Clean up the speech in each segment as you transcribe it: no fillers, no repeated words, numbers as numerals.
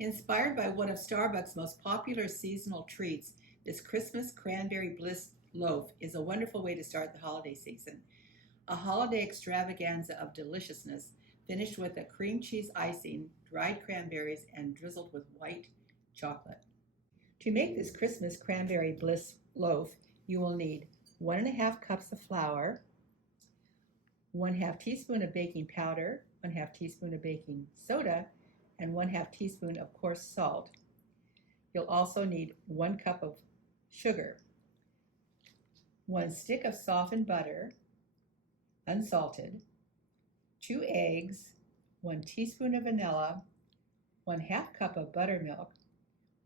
Inspired by one of Starbucks' most popular seasonal treats, this Christmas Cranberry Bliss Loaf is a wonderful way to start the holiday season. A holiday extravaganza of deliciousness, finished with a cream cheese icing, dried cranberries, and drizzled with white chocolate. To make this Christmas Cranberry Bliss Loaf, you will need 1½ cups of flour, 1/2 teaspoon of baking powder, 1/2 teaspoon of baking soda, and 1/2 teaspoon of coarse salt. You'll also need 1 cup of sugar, 1 stick of softened butter, unsalted, 2 eggs, 1 teaspoon of vanilla, 1/2 cup of buttermilk,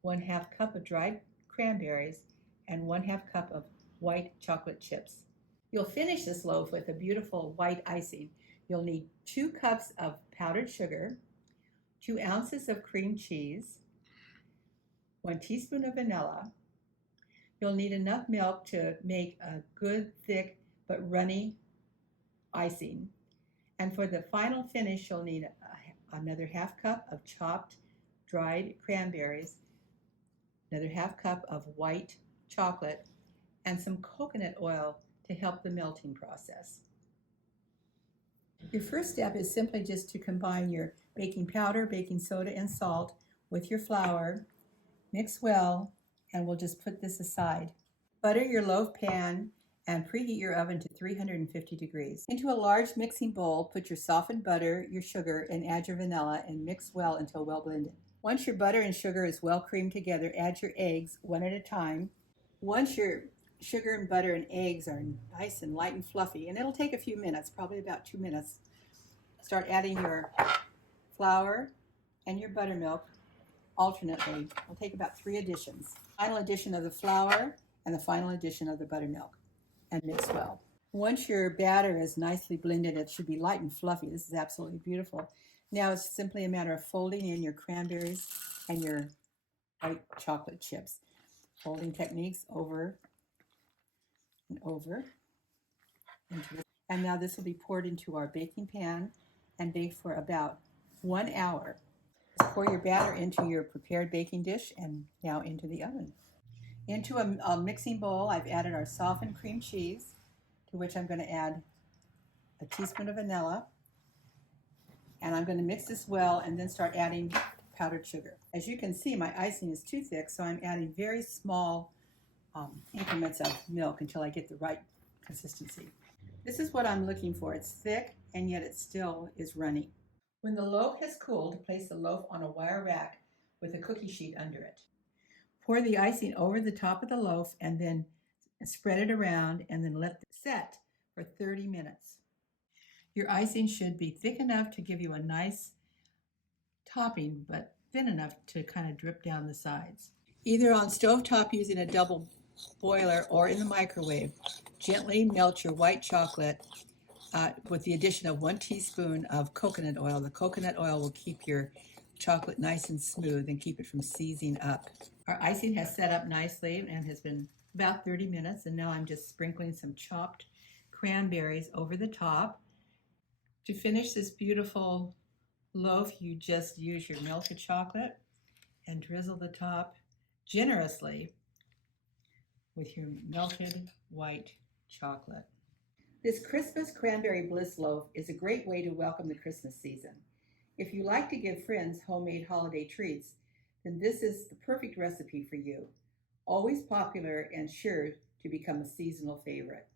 1/2 cup of dried cranberries, and 1/2 cup of white chocolate chips. You'll finish this loaf with a beautiful white icing. You'll need 2 cups of powdered sugar, 2 ounces of cream cheese, 1 teaspoon of vanilla. You'll need enough milk to make a good, thick, but runny icing. And for the final finish, you'll need another 1/2 cup of chopped dried cranberries, another 1/2 cup of white chocolate, and some coconut oil to help the melting process. Your first step is simply just to combine your baking powder, baking soda, and salt with your flour. Mix well, and we'll just put this aside. Butter your loaf pan and preheat your oven to 350 degrees. Into a large mixing bowl, put your softened butter, your sugar, and add your vanilla and mix well until well blended. Once your butter and sugar is well creamed together, add your eggs one at a time. Once your sugar and butter and eggs are nice and light and fluffy, and it'll take a few minutes, probably about 2 minutes, start adding your flour and your buttermilk alternately. It'll take about 3 additions. Final addition of the flour and the final addition of the buttermilk, and mix well. Once your batter is nicely blended, it should be light and fluffy. This is absolutely beautiful. Now it's simply a matter of folding in your cranberries and your white chocolate chips. Folding techniques over and over. And now this will be poured into our baking pan and baked for about 1 hour. Pour your batter into your prepared baking dish and now into the oven. Into a mixing bowl, I've added our softened cream cheese, to which I'm going to add a teaspoon of vanilla. And I'm going to mix this well and then start adding powdered sugar. As you can see, my icing is too thick, so I'm adding very small increments of milk until I get the right consistency. This is what I'm looking for. It's thick, and yet it still is runny. When the loaf has cooled, place the loaf on a wire rack with a cookie sheet under it. Pour the icing over the top of the loaf and then spread it around and then let it set for 30 minutes. Your icing should be thick enough to give you a nice topping, but thin enough to kind of drip down the sides. Either on stovetop using a double boiler or in the microwave, gently melt your white chocolate with the addition of 1 teaspoon of coconut oil. The coconut oil will keep your chocolate nice and smooth and keep it from seizing up. Our icing has set up nicely and has been about 30 minutes, and now I'm just sprinkling some chopped cranberries over the top. To finish this beautiful loaf, you just use your melted chocolate and drizzle the top generously with your melted white chocolate. This Christmas Cranberry Bliss Loaf is a great way to welcome the Christmas season. If you like to give friends homemade holiday treats, then this is the perfect recipe for you. Always popular and sure to become a seasonal favorite.